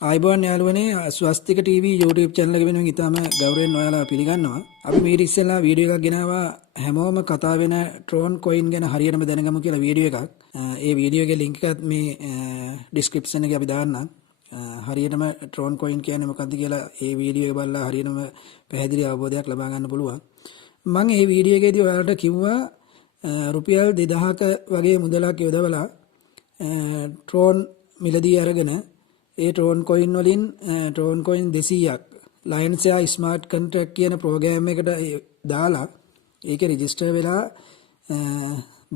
ආයිබෝන් යාළුවනේ ස්වස්තික TV YouTube channel එක වෙනුවෙන් ඉතාම ගෞරවයෙන් ඔයාලා පිළිගන්නවා. අපි මේ ඉස්සෙල්ලා වීඩියෝ එකක් ගෙනාවා හැමෝම කතා වෙන Tron Coin ගැන හරියටම දැනගමු කියලා වීඩියෝ එකක්. ඒ වීඩියෝ එකේ link එකත් මේ description එකේ අපි දාන්නම්. හරියටම Tron Coin කියන්නේ මොකක්ද කියලා ඒ වීඩියෝ එක බලලා හරියටම පැහැදිලි අවබෝධයක් ලබා ගන්න පුළුවන්. මම මේ වීඩියෝ එකේදී ඔයාලට කිව්වා රුපියල් 2000ක වගේ මුදලක් යොදවලා Tron මිලදී අරගෙන ඒ Tron Coin වලින් Tron Coin 200ක් Lions Air Smart Contract කියන ප්‍රෝග්‍රෑම් එකට දාලා ඒක රෙජිස්ටර් වෙලා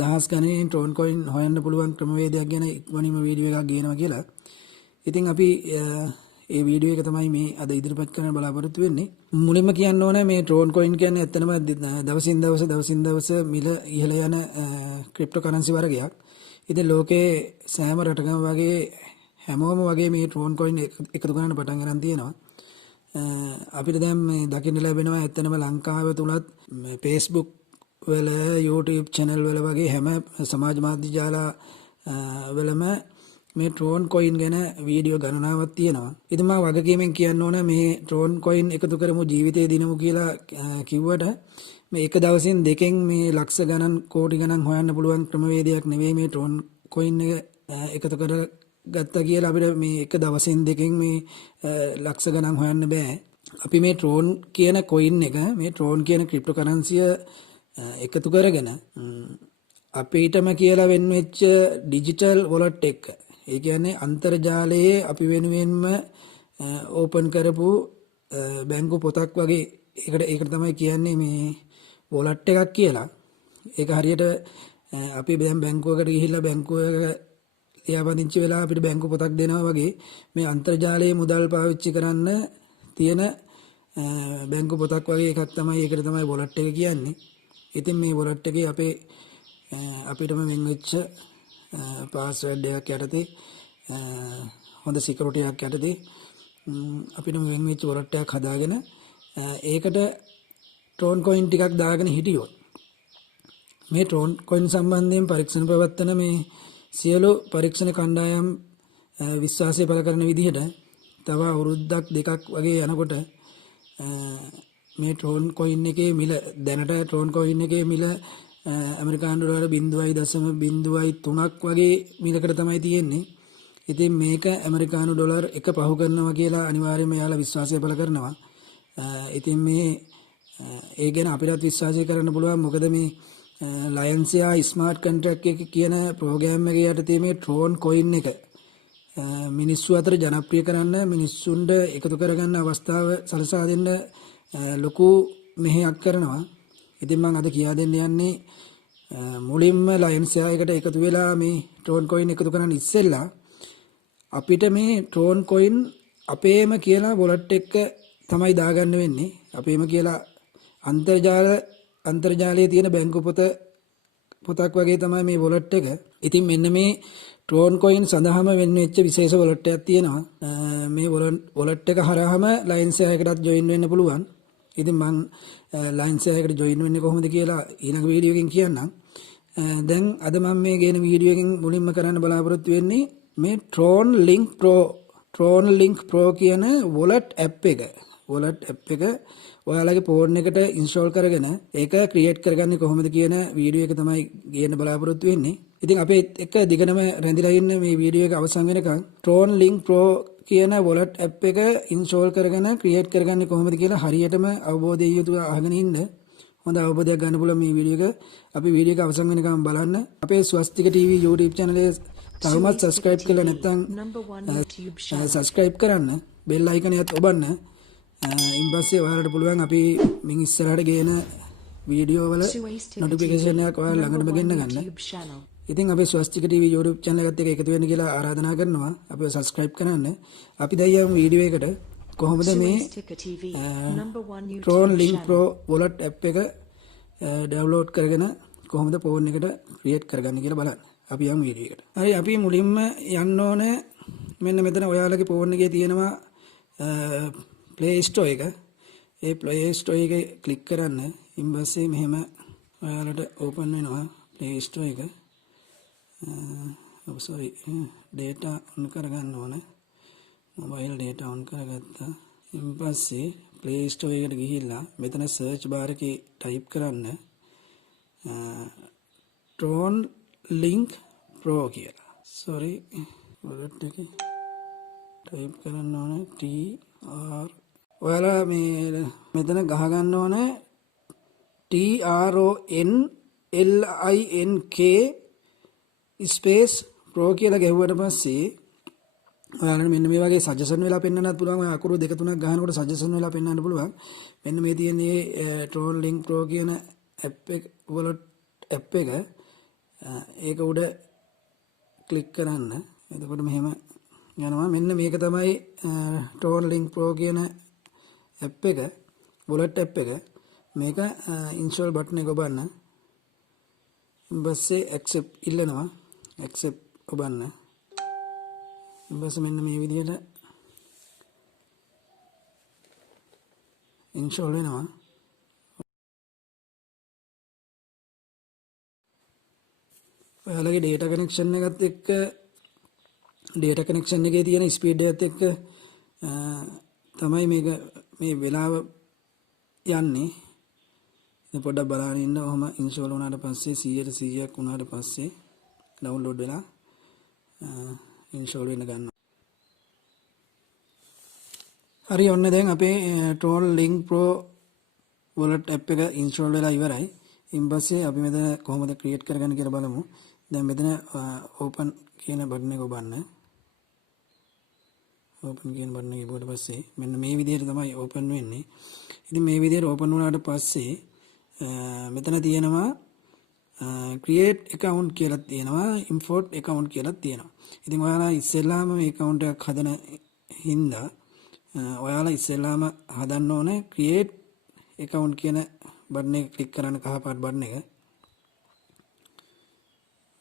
දහස් ගණනින් Tron Coin හොයන්න පුළුවන් ක්‍රමවේදයක් ගැන ඉක්මනින්ම වීඩියෝ එකක් ගේනවා කියලා. ඉතින් අපි ඒ වීඩියෝ එක තමයි මේ අද ඉදිරිපත් කරන්න බලාපොරොත්තු වෙන්නේ. මුලින්ම කියන්න ඕනේ මේ Tron Coin කියන්නේ ඇත්තටම දවසින් දවස මිල ඉහළ යන ක්‍රිප්ටෝකරන්සි වර්ගයක්. ඉතින් ලෝකේ සෑම රටකම වගේ හැමෝම වගේ මේ Tron Coin එකතු කරන්න පටන් ගන්න තියෙනවා. අපිට දැන් මේ දකින්න ලැබෙනවා ඇත්තටම ලංකාව තුලත් Facebook වල YouTube channel වල වගේ හැම සමාජ මාධ්‍ය ජාල වලම මේ Tron Coin ගැන වීඩියෝ ගණනාවක් තියෙනවා. ඉතින් මම වගකීමෙන් කියන්න ඕන මේ Tron Coin එකතු කරමු ජීවිතේ දිනමු කියලා කිව්වට මේ එක දවසින් දෙකෙන් මේ ලක්ෂ ගණන් කෝටි ගණන් හොයන්න පුළුවන් ක්‍රමවේදයක් නෙවෙයි මේ Tron Coin එක එකතු කර ගත්තා කියලා අපිට මේ එක දවසින් දෙකෙන් මේ ලක්ෂ ගණන් හොයන්න බෑ. අපි මේ Tron කියන coin එක මේ Tron කියන ක්‍රිප්ටෝකරන්සිය එකතු කරගෙන අපිටම කියලා වෙන් වෙච්ච ඩිජිටල් වොලට් එක. ඒ කියන්නේ අන්තර්ජාලයේ අපි වෙනුවෙන්ම ඕපන් කරපු බැංකු පොතක් වගේ ඒකට තමයි කියන්නේ මේ වොලට් එකක් කියලා. ඒක හරියට අපි දැන් බැංකුවකට ගිහිල්ලා බැංකුවක ලියාපදිංචි වෙලා අපිට බැංකු පොතක් දෙනවා වගේ මේ අන්තර්ජාලයේ මුදල් පාවිච්චි කරන්න තියෙන බැංකු පොතක් වගේ එකක් තමයි ඒකට තමයි වොලට් එක කියන්නේ. ඉතින් මේ වොලට් එකේ අපිටම වෙන් වෙච්ච පාස්වර්ඩ් එකක් යටතේ හොඳ සිකියුරිටි එකක් යටතේ අපිටම වෙන් වෙච්ච වොලට් එකක් හදාගෙන ඒකට Tron Coin ටිකක් දාගෙන හිටියොත් මේ Tron Coin සම්බන්ධයෙන් පරීක්ෂණ ප්‍රවත්තන මේ සියලු පරීක්ෂණ කණ්ඩායම් විශ්වාසය පළ කරන විදිහට තව අවුරුද්දක් දෙකක් වගේ යනකොට මේ Tron Coin එකේ මිල දැනට Tron Coin එකේ මිල ඇමරිකානු ඩොලර් 0.03ක් වගේ මිලකට තමයි තියෙන්නේ. ඉතින් මේක ඇමරිකානු ඩොලර් 1 පහු කරනවා කියලා අනිවාර්යයෙන්ම යාලා විශ්වාසය පළ කරනවා. ඉතින් මේ ඒ ගැන අපිටත් විශ්වාසය කරන්න පුළුවන්. මොකද මේ Lions Air Smart Contract එක කියන ප්‍රෝග්‍රෑම් එක යටතේ මේ Tron Coin එක මිනිස්සු අතර ජනප්‍රිය කරන්න මිනිස්සුන්ට එකතු කරගන්න අවස්ථාව සලසා දෙන්න ලොකු මෙහෙයක් කරනවා. ඉතින් මම අද කියා දෙන්න යන්නේ මුලින්ම Lions Air එකට එකතු වෙලා මේ Tron Coin එකතු කරන්න ඉස්සෙල්ලා අපිට මේ Tron Coin අපේම කියලා වොලට් එක තමයි දාගන්න වෙන්නේ. අපේම කියලා අන්තර්ජාලයේ තියෙන බැංකු පොතක් වගේ තමයි මේ වොලට් එක. ඉතින් මෙන්න මේ Tron Coin සඳහාම වෙන්න වෙච්ච විශේෂ වොලට් එකක් තියෙනවා. මේ වොලට් එක හරහාම Lions Air එකටත් ජොයින් වෙන්න පුළුවන්. ඉතින් මම Lions Air එකට ජොයින් වෙන්නේ කොහොමද කියලා ඊළඟ වීඩියෝ එකකින් කියන්නම්. දැන් අද මම මේ ගේන වීඩියෝ එකෙන් මුලින්ම කරන්න බලාපොරොත්තු වෙන්නේ මේ Tronlink Pro කියන wallet app එක. wallet app එක ඔයාලගේ ෆෝන් එකට ඉන්ස්ටෝල් කරගෙන ඒක ක්‍රියේට් කරගන්නේ කොහොමද කියන වීඩියෝ එක තමයි ගේන්න බලාපොරොත්තු වෙන්නේ. ඉතින් අපේ එක දිගටම රැඳිලා ඉන්න මේ වීඩියෝ එක අවසන් වෙනකන් Tronlink Pro කියන wallet app එක ඉන්ස්ටෝල් කරගෙන ක්‍රියේට් කරගන්නේ කොහොමද කියලා හරියටම අවබෝධය යුතුව අහගෙන ඉන්න. හොඳ අවබෝධයක් ගන්න පුළුවන් මේ වීඩියෝ එක. අපි වීඩියෝ එක අවසන් වෙනකම් බලන්න. අපේ ස්වස්තික ටීවී YouTube channel එක තවමත් subscribe කරලා නැත්නම් subscribe කරන්න. bell icon එකත් ඔබන්න. ඉන්පස්සේ ඔයාලට පුළුවන් අපි මින් ඉස්සරහට ගේන වීඩියෝ වල නොටිෆිකේෂන් එකක් ඔයාලා ළඟටම ගෙන්න ගන්න. ඉතින් අපේ ස්වස්තික ටීවී YouTube channel එකත් එක්ක එකතු වෙන්න කියලා ආරාධනා කරනවා. අපිව subscribe කරන්න. අපි දැන් යමු වීඩියෝ එකට. කොහොමද මේ Tronlink Pro wallet app එක ඩවුන්ලෝඩ් කරගෙන කොහොමද ෆෝන් එකට ක්‍රියේට් කරගන්නේ කියලා බලන්න. අපි යමු වීඩියෝ එකට. හරි අපි මුලින්ම යන්න ඕනේ මෙන්න මෙතන ඔයාලගේ ෆෝන් එකේ තියෙනවා Play Store එක. ඒ Play Store එකේ ක්ලික් කරන්න. ඊපස්සේ මෙහෙම ඔයාලට ඕපන් වෙනවා Play Store එක. sorry data on කරගන්න ඕනේ. මොබයිල් data on කරගත්තා. ඊට පස්සේ Play Store එකට ගිහිල්ලා මෙතන search bar එකේ type කරන්න Tron Link Pro කියලා. sorry wallet එකේ type කරන්න ඕනේ TR ඔයාලා මේ මෙතන ගහ ගන්න ඕනේ TRONLINK space pro කියලා ගැහුවට පස්සේ ඔයාලට මෙන්න මේ වගේ සජෙෂන් වෙලා පෙන්වන්නත් පුළුවන්. ඔය අකුරු දෙක තුනක් ගහනකොට සජෙෂන් වෙලා පෙන්වන්න පුළුවන්. මෙන්න මේ තියෙන්නේ Tron Link Pro කියන app එක wallet app එක. ඒක උඩ ක්ලික් කරන්න. එතකොට මෙහෙම යනවා. මෙන්න මේක තමයි Tron Link Pro කියන app එක wallet app එක. මේක install button එක ඔබන්න. ඊපස්සේ accept ඉල්ලනවා. accept ඔබන්න. ඊපස්සේ මෙන්න මේ විදිහට install වෙනවා. ඔයාලගේ data connection එකත් එක්ක data connection එකේ තියෙන speed එකත් එක්ක තමයි මේක මේ වෙලාව යන්නේ. ඉතින් පොඩ්ඩක් බලන්න ඉන්න. ඔහම install වුණාට පස්සේ 100% වුණාට පස්සේ download වෙලා install වෙන්න ගන්නවා. හරි ඔන්න දැන් අපේ Tron Link Pro wallet app එක install වෙලා ඉවරයි. ඊට පස්සේ අපි මෙතන කොහොමද create කරගන්නේ කියලා බලමු. දැන් මෙතන open කියන button එක ඔබන්න. open කියන button එක ඉබුවට පස්සේ මෙන්න මේ විදිහට තමයි open වෙන්නේ. ඉතින් මේ විදිහට open වුණාට පස්සේ මෙතන තියෙනවා create account කියලා තියෙනවා, import account කියලා තියෙනවා. ඉතින් ඔයාලා ඉස්සෙල්ලාම මේ account එකක් හදන හින්දා ඔයාලා ඉස්සෙල්ලාම හදන්න ඕනේ create account කියන බටන් එක ක්ලික් කරන්න, කහ පාට බටන් එක.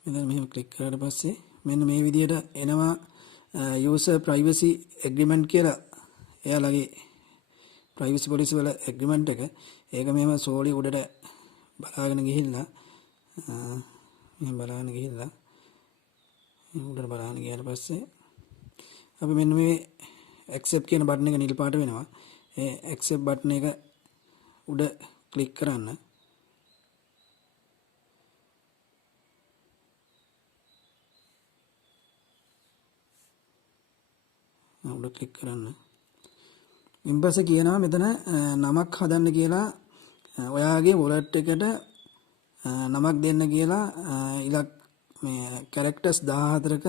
මෙතන මෙහෙම ක්ලික් කරාට පස්සේ මෙන්න මේ විදිහට එනවා user privacy agreement කියලා. එයාලගේ privacy policy වල agreement එක. ඒක මෙහෙම සෝලි උඩට බලාගෙන ගිහිල්ලා මෙහෙම බලාගෙන ගිහිල්ලා උඩට බලාගෙන ගියාට පස්සේ අපි මෙන්න මේ accept කියන බටන් එක නිල් පාට වෙනවා. ඒ accept බටන් එක උඩ ක්ලික් කරන්න. උඩ ක්ලික් කරන්න. ඉන්පස්සේ කියනවා මෙතන නමක් හදන්න කියලා. ඔයාගේ wallet එකට නමක් දෙන්න කියලා මේ characters 14ක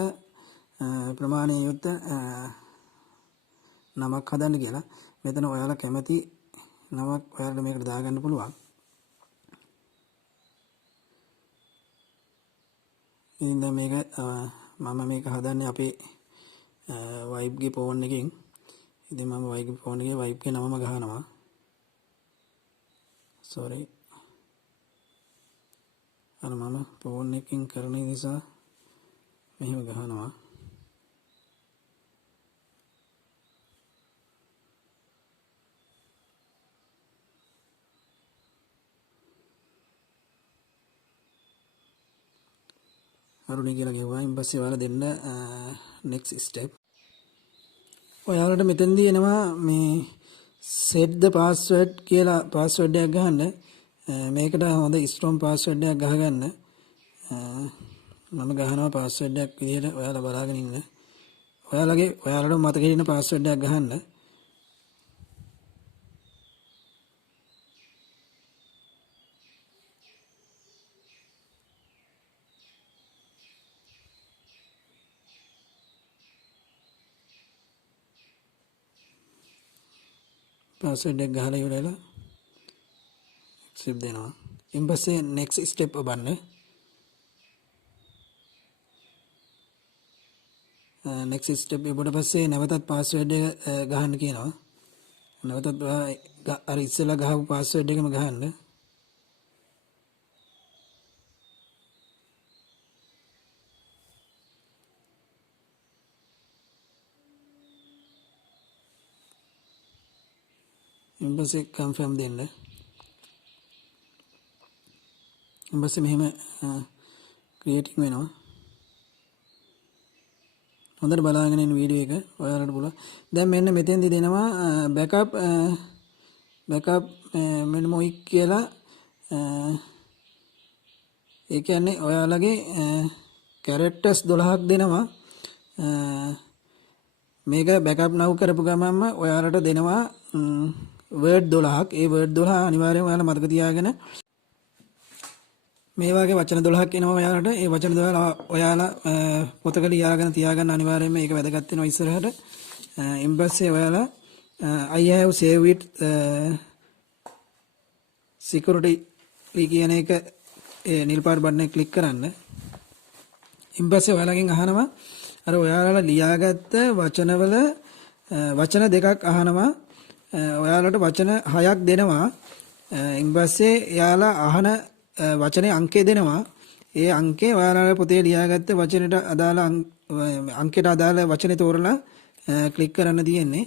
ප්‍රමාණය යුක්ත නමක් හදන්න කියලා. මෙතන ඔයාලා කැමති නමක් ඔයාලට මේකට දාගන්න පුළුවන්. ඉතින් මේක මම මේක හදන්නේ අපේ wife ගේ phone එකෙන්. ඉතින් මම wife ගේ phone එකේ wife ගේ නමම ගහනවා. sorry. අර මම phone එකකින් කරන නිසා මෙහෙම ගහනවා. අරුණි කියලා ගෙවුවා. ඊට පස්සේ ඔයාලා දෙන්න next step. ඔයාලට මෙතෙන්දී එනවා මේ set the password කියලා password එකක් ගහන්න. මේකට හොඳ strong password එකක් ගහගන්න. මම ගහනවා password එකක් විදිහට. ඔයාලා බලාගෙන ඉන්න. ඔයාලට මතක හිටින password එකක් ගහන්න. password එක ගහලා ඉවරලා accept දෙනවා. ඊට පස්සේ next step ඔබන්න. next step ඉබුවට පස්සේ නැවතත් password එක ගහන්න කියනවා. නැවතත් අර ඉස්සෙල්ලා ගහපු password එකම ගහන්න. ඊට පස්සේ confirm දෙන්න. ඊට පස්සේ මෙහෙම creating වෙනවා. හොඳට බලාගෙන ඉන්න වීඩියෝ එක ඔයාලට පුළුවන්. දැන් මෙන්න මෙතෙන්දි දෙනවා බෑකප් මෙන්න මොයික් කියලා. ඒ කියන්නේ ඔයාලගේ කැරක්ටර්ස් 12ක් දෙනවා. මේක බෑකප් නව් කරපු ගමන්ම ඔයාලට දෙනවා වර්ඩ් 12ක්. ඒ වර්ඩ් 12 අනිවාර්යයෙන්ම ඔයාලා මතක තියාගෙන මේ වගේ වචන 12ක් එනවා ඔයාලට. ඒ වචන 12 ඔයාලා පොතක ලියාගෙන තියාගන්න අනිවාර්යයෙන්ම ඒක වැදගත් වෙනවා ඉස්සරහට. ඊට පස්සේ ඔයාලා I have saved it security කියන එක නිල් පාට බටන් එක ක්ලික් කරන්න. ඊට පස්සේ ඔයාලගෙන් අහනවා අර ඔයාලා ලියාගත්ත වචනවල වචන දෙකක් අහනවා. ඔයාලට වචන 6ක් දෙනවා. ඊට පස්සේ එයාලා අහන වචනේ අංකය දෙනවා. ඒ අංකේ ඔයාලා පොතේ ලියාගත්ත වචනෙට අදාළ අංකයට අදාළ වචනේ තෝරලා ක්ලික් කරන්න තියෙන්නේ.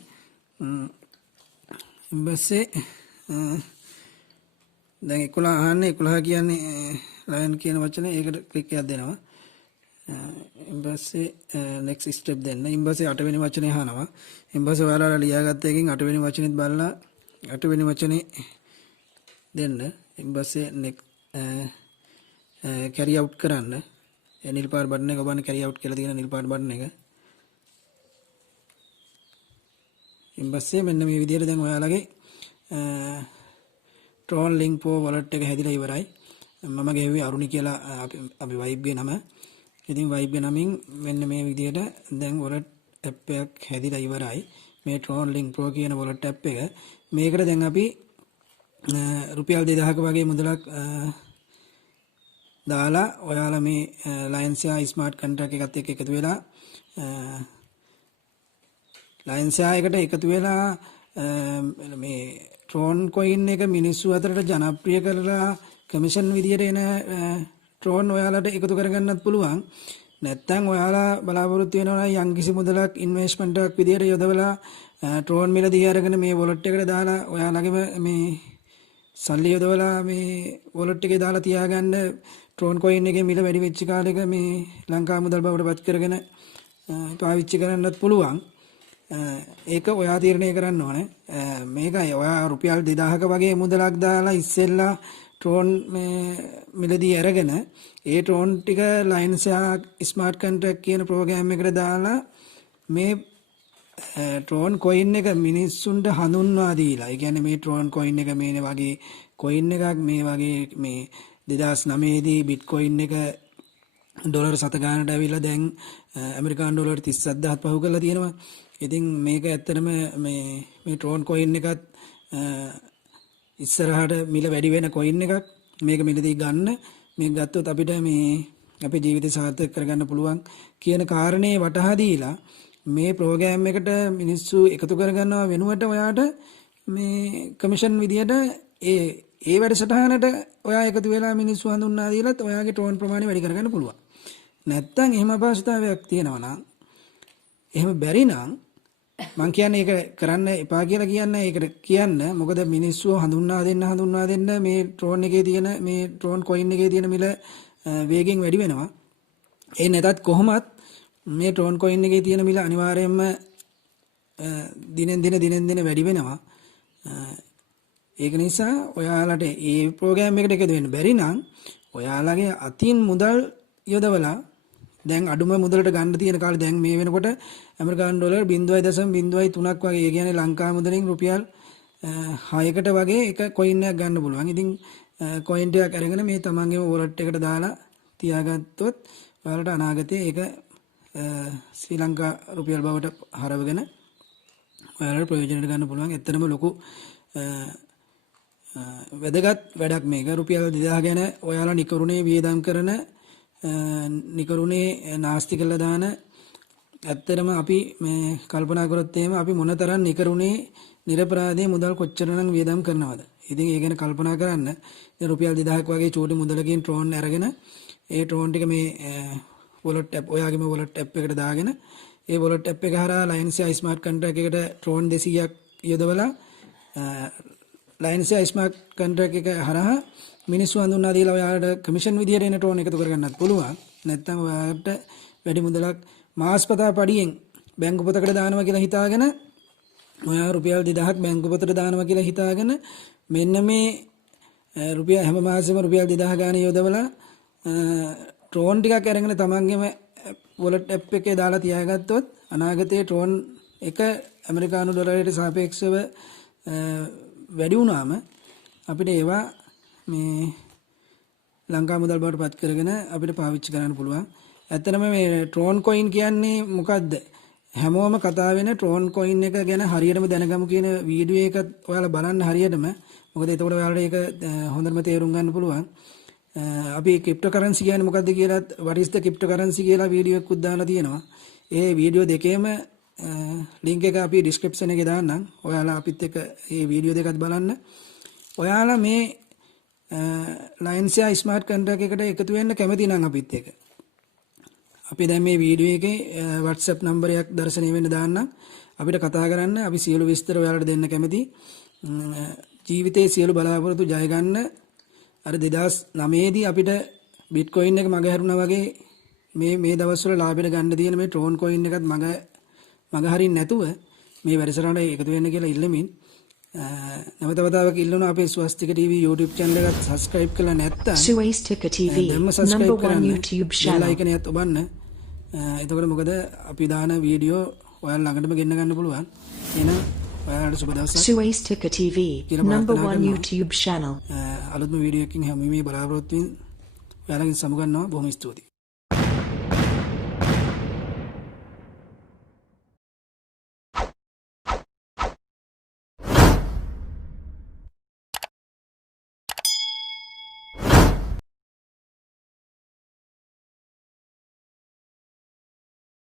ඊට පස්සේ දැන් 11 අහන්නේ 11 කියන්නේ ලයන් කියන වචනේ ඒකට ක්ලික් එකක් දෙනවා. ඊට පස්සේ next step දෙන්න. ඊට පස්සේ 8 වෙනි වචනේ අහනවා. ඊට පස්සේ ඔයාලා ලියාගත්ත එකෙන් 8 වෙනි වචනේත් බලලා 8 වෙනි වචනේ දෙන්න. ඊට පස්සේ next carry out කරන්න. නිල් පාට බටන් එක ඔබන්න carry out කියලා තියෙන නිල් පාට බටන් එක. ඊට පස්සේ මෙන්න මේ විදිහට දැන් ඔයාලගේ Tronlink Pro wallet එක හැදිලා ඉවරයි. මම ගෙවුවේ අරුණි කියලා අපි vibe ගේ නම. ඉතින් vibe ගේ නමින් මෙන්න මේ විදිහට දැන් wallet app එකක් හැදිලා ඉවරයි. මේ Tronlink Pro කියන wallet app එක. මේකට දැන් අපි රුපියල් 2000ක වගේ මුදලක් දාලා ඔයාලා මේ ලයන්සියා ස්මාර්ට් කොන්ට්‍රැක්ට් එකත් එක්ක එකතු වෙලා ලයන්සියා එකට එකතු වෙලා මේ Tron Coin එක මිනිස්සු අතරට ජනප්‍රිය කරලා කමිෂන් විදියට එන Tron ඔයාලට එකතු කරගන්නත් පුළුවන්. නැත්නම් ඔයාලා බලාපොරොත්තු වෙනවා නම් යම්කිසි මුදලක් ඉන්වෙස්ට්මන්ට් එකක් විදියට යොදවලා Tron මිලදී අරගෙන මේ wallet එකට දාලා ඔයාලගේම මේ සල්ලි යොදවලා මේ wallet එකේ දාලා තියාගන්න Tron Coin එකේ මිල වැඩි වෙච්ච කාලෙක මේ ලංකා මුදල් බවට පත් කරගෙන පාවිච්චි කරන්නත් පුළුවන්. ඒක ඔයා තීරණය කරන්න ඕනේ. මේකයි ඔයා රුපියල් 2000ක වගේ මුදලක් දාලා ඉස්සෙල්ලා Tron මිලදී අරගෙන ඒ Tron ටික ලයන්සියා ස්මාර්ට් කොන්ට්‍රැක්ට් කියන ප්‍රෝග්‍රෑම් එකට දාලා මේ Tron Coin එක මිනිස්සුන්ට හඳුන්වා දීලා. ඒ කියන්නේ මේ Tron Coin එක මේ වගේ coin එකක් මේ වගේ මේ 2009 දී Bitcoin එක ඩොලර් 7 ගානට ඇවිල්ලා දැන් ඇමරිකානු ඩොලර් 37000ක් පහු කරලා තියෙනවා. ඉතින් මේක ඇත්තටම මේ Tron Coin එකත් ඉස්සරහට මිල වැඩි වෙන coin එකක්. මේක මිලදී ගන්න. මේක ගත්තොත් අපිට මේ අපේ ජීවිතය සාර්ථක කරගන්න පුළුවන් කියන කාරණේ වටහා දීලා මේ ප්‍රෝග්‍රෑම් එකට මිනිස්සු එකතු කරගන්නවා වෙනුවට ඔයාට මේ කමිෂන් විදියට ඒ වැඩසටහනට ඔයා එකතු වෙලා මිනිස්සු හඳුන්වා දීලත් ඔයාගේ Tron ප්‍රමාණය වැඩි කරගන්න පුළුවන්. නැත්තම් එහෙම අපහසුතාවයක් තියෙනවා නම් එහෙම බැරි නම් මං කියන්නේ ඒක කරන්න එපා කියලා කියන්නේ ඒකට කියන්න. මොකද මිනිස්සු හඳුන්වා දෙන්න මේ Tron එකේ තියෙන මේ Tron Coin එකේ තියෙන මිල වේගෙන් වැඩි වෙනවා. ඒ නැතත් කොහොමත් මේ Tron Coin එකේ තියෙන මිල අනිවාර්යයෙන්ම දිනෙන් දින වැඩි වෙනවා. ඒක නිසා ඔයාලට මේ ප්‍රෝග්‍රෑම් එකට එකතු වෙන්න බැරි නම් ඔයාලගේ අතින් මුදල් යොදවලා දැන් අඩුම මුදලට ගන්න තියෙන කාලේ දැන් මේ වෙනකොට ඇමරිකානු ඩොලර් 0.03ක් වගේ. ඒ කියන්නේ ලංකා මුදලින් රුපියල් 6කට වගේ එක කොයින් එකක් ගන්න පුළුවන්. ඉතින් කොයින් ටිකක් අරගෙන මේ තමන්ගේම wallet එකට දාලා තියාගත්තොත් ඔයාලට අනාගතයේ ඒක ශ්‍රී ලංකා රුපියල් බවට හරවගෙන ඔයාලට ප්‍රයෝජනට ගන්න පුළුවන්. ඇත්තටම ලොකු වැදගත් වැඩක් මේක. රුපියල් 2000 ගැන ඔයාලා නිකරුණේ වියදම් කරන නිකරුණේ නාස්ති කළා දාන ඇත්තටම අපි මේ කල්පනා කරොත් එහෙම අපි මොනතරම් නිකරුණේ නිරපරාධයේ මුදල් කොච්චරනම් වියදම් කරනවද? ඉතින් ඒ ගැන කල්පනා කරන්න. දැන් රුපියල් 2000ක් වගේ චූටි මුදලකින් Tron අරගෙන ඒ Tron ටික මේ wallet app ඔයාගේම wallet app එකට දාගෙන ඒ wallet app එක හරහා ලයන්සියා ස්මාර්ට් කොන්ට්‍රැක්ට් එකට Tron 200ක් යොදවලා ලයන්සියා ස්මාර්ට් කොන්ට්‍රැක්ට් එක හරහා මිනිස්සු හඳුන්වා දීලා ඔයාලට කමිෂන් විදියට එන Tron එකතු කරගන්නත් පුළුවන්. නැත්නම් ඔයාලට වැඩි මුදලක් මාස්පතා පඩියෙන් බැංකු පොතකට දානවා කියලා හිතාගෙන ඔයා රුපියල් 2000ක් බැංකු පොතට දානවා කියලා හිතාගෙන මෙන්න මේ රුපියල් හැම මාසෙම රුපියල් 2000 ගාන යොදවලා ට්‍රෝන් ටිකක් අරගෙන තමන්ගේම වොලට් ඇප් එකේ දාලා තියාගත්තොත් අනාගතයේ ට්‍රෝන් එක ඇමරිකානු ඩොලරයට සාපේක්ෂව වැඩි වුණාම අපිට ඒවා මේ ලංකා මුදල් බවට පත් කරගෙන අපිට පාවිච්චි කරන්න පුළුවන්. ඇත්තටම මේ ට්‍රෝන් කොයින් කියන්නේ මොකද්ද? හැමෝම කතා වෙන ට්‍රෝන් කොයින් එක ගැන හරියටම දැනගමු කියන වීඩියෝ එක ඔයාලා බලන්න හරියටම. මොකද එතකොට ඔයාලට ඒක හොඳටම තේරුම් ගන්න පුළුවන්. අපි ක්‍රිප්ටෝ කරන්සි කියන්නේ මොකද්ද කියලාත් what is the cryptocurrency කියලා වීඩියෝ එකක් දාලා තියෙනවා. ඒ වීඩියෝ දෙකේම ලින්ක් එක අපි ඩිස්ක්‍රිප්ෂන් එකේ දාන්නම්. ඔයාලා අපිත් එක්ක මේ වීඩියෝ දෙකත් බලන්න. ඔයාලා මේ ලයින්සියා ස්මාර්ට් කොන්ට්‍රැක්ට් එකට එකතු වෙන්න කැමති නම් අපිත් එක්ක. අපි දැන් මේ වීඩියෝ එකේ WhatsApp නම්බරයක් දර්ශනය වෙන්න දාන්නම්. අපිට කතා කරන්න. අපි සියලු විස්තර ඔයාලට දෙන්න කැමති. ජීවිතයේ සියලු බලාපොරොත්තු ජය ගන්න. අර 2009 දී අපිට බිට්කොයින් එක මග හැරුණා වගේ මේ දවස්වල ලාභයට ගන්න තියෙන මේ ට්‍රෝන් කොයින් එකත් මග හරින්න නැතුව මේ වැඩසටහනට එකතු වෙන්න කියලා ඉල්ලමින් නැවත වතාවක් ඉල්ලනවා අපේ ස්වස්තික TV YouTube channel එකට subscribe කරලා නැත්නම් Suwasthika TV #1 YouTube channel like එකත් ඔබන්න. එතකොට මොකද අපි දාන වීඩියෝ ඔයාලා ළඟටම ගෙන්න ගන්න පුළුවන්. එහෙනම් ඔයාලට සුබ දවසක්. Suwasthika TV #1 YouTube channel අලුත්ම වීඩියෝ එකකින් හැම මේ බලාපොරොත්තු වෙමින් ඔයාලගෙන් සමුගන්නවා. බොහොම ස්තුතියි.